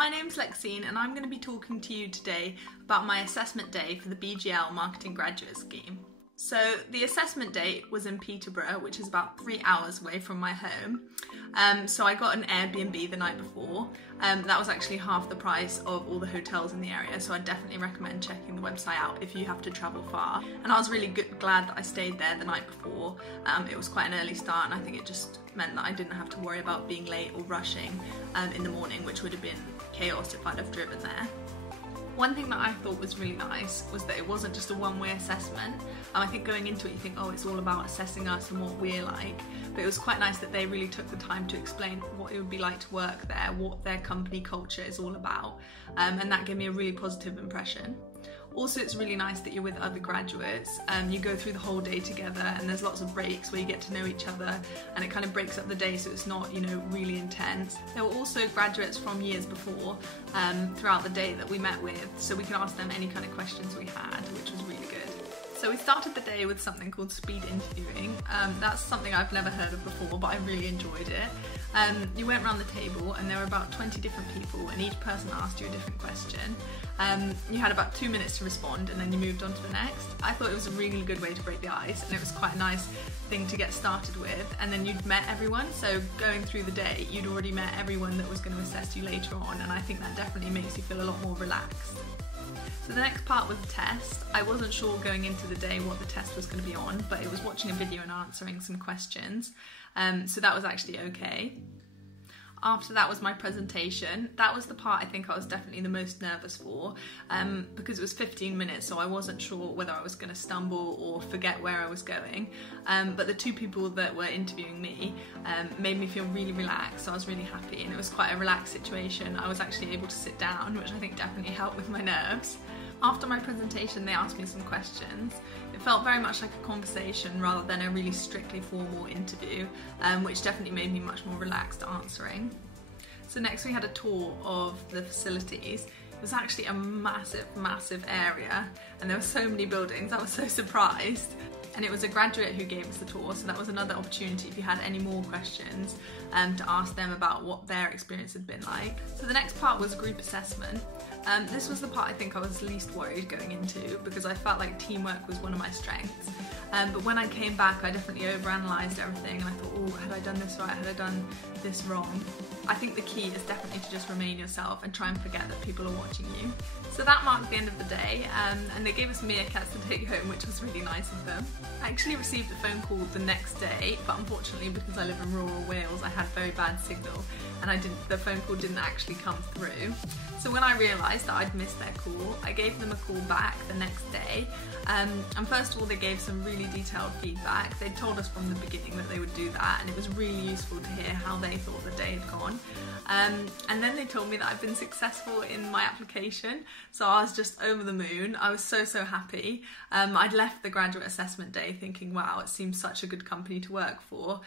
my name's Lexine and I'm going to be talking to you today about my assessment day for the BGL Marketing Graduate Scheme. So the assessment day was in Peterborough, which is about 3 hours away from my home. So I got an Airbnb the night before. That was actually half the price of all the hotels in the area, so I definitely recommend checking the website out if you have to travel far. And I was really glad that I stayed there the night before. It was quite an early start, and I think it just meant that I didn't have to worry about being late or rushing in the morning, which would have been chaos if I'd have driven there. One thing that I thought was really nice was that it wasn't just a one-way assessment. I think going into it you think, oh, it's all about assessing us and what we're like, but it was quite nice that they really took the time to explain what it would be like to work there, what their company culture is all about, and that gave me a really positive impression. Also, it's really nice that you're with other graduates. You go through the whole day together and there's lots of breaks where you get to know each other, and it kind of breaks up the day so it's not, really intense. There were also graduates from years before throughout the day that we met with, so we could ask them any kind of questions we had, which was really good. So we started the day with something called speed interviewing. That's something I've never heard of before, but I really enjoyed it. You went around the table and there were about 20 different people and each person asked you a different question. You had about 2 minutes to respond and then you moved on to the next. I thought it was a really good way to break the ice, and it was quite a nice thing to get started with, and then you'd met everyone, so going through the day you'd already met everyone that was going to assess you later on, and I think that definitely makes you feel a lot more relaxed. So the next part was a test. I wasn't sure going into the day what the test was going to be on, but it was watching a video and answering some questions, so that was actually okay. After that was my presentation. That was the part I think I was definitely the most nervous for, because it was 15 minutes, so I wasn't sure whether I was going to stumble or forget where I was going, but the two people that were interviewing me made me feel really relaxed, so I was really happy, and it was quite a relaxed situation. I was actually able to sit down, which I think definitely helped with my nerves. After my presentation they asked me some questions. It felt very much like a conversation rather than a really strictly formal interview, which definitely made me much more relaxed answering. So next we had a tour of the facilities. It was actually a massive area and there were so many buildings. I was so surprised. And it was a graduate who gave us the tour, so that was another opportunity if you had any more questions to ask them about what their experience had been like. So the next part was group assessment. This was the part I think I was least worried going into, because I felt like teamwork was one of my strengths. But when I came back I definitely overanalyzed everything and I thought, oh, had I done this right, had I done this wrong? I think the key is definitely to just remain yourself and try and forget that people are watching you. So that marked the end of the day, and they gave us meerkats to take home, which was really nice of them. I actually received a phone call the next day, but unfortunately because I live in rural Wales I had very bad signal and the phone call didn't actually come through. So when I realised that I'd missed their call, I gave them a call back the next day, and first of all they gave some really detailed feedback. They told us from the beginning that they would do that, and it was really useful to hear how they thought the day had gone. And then they told me that I've been successful in my application, so I was just over the moon. I was so happy. I'd left the graduate assessment day thinking, wow, it seems such a good company to work for,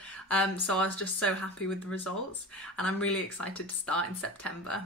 so I was just so happy with the results, and I'm really excited to start in September.